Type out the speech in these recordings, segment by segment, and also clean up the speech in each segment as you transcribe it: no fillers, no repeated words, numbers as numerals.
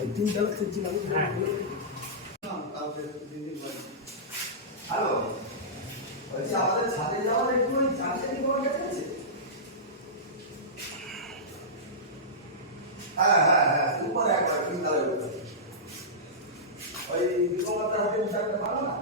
ওই তিনতলা খুঁজছিলাম। হ্যাঁ হ্যালো, বলছি আমাদের ছাদে যাওয়ার একটু ওই চারচাকি পাওয়া গেছে। হ্যাঁ হ্যাঁ হ্যাঁ, উপরে একবার তিনতলার উপরে ওই বিকমাতার হাতে চারটা পারো না।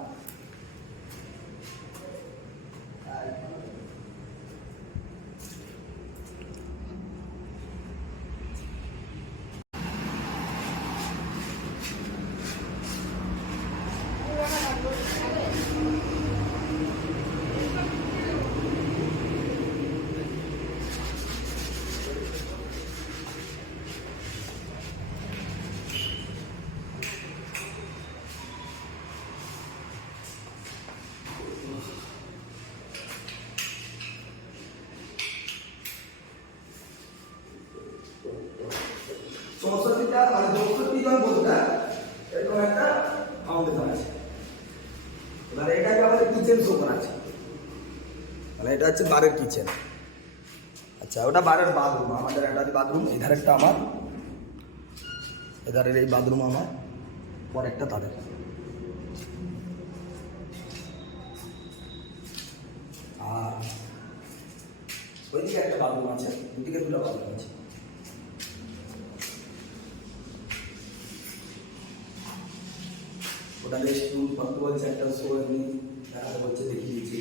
চৌষট্টিটা মানে 64 জন বলতে এরকম একটা ফাউন্ডেশন আছে। মানে এটাকে আমাদের কিচেন শো করা আছে, মানে এটা হচ্ছে বারের কিচেন। আচ্ছা, ওটা বারের বাথরুম। আমাদের একটা বাথরুম, এধার একটা আমার, এধারের এই বাথরুম আমার, পর একটা তাদের। আর ওইদিকে একটা বাথরুম আছে, দুদিকে দুটো বাথরুম আছে। ওটা রেস্ট রুম, বলছে একটা শো এমনি দেখাতে বলছে, দেখিয়ে দিয়েছি।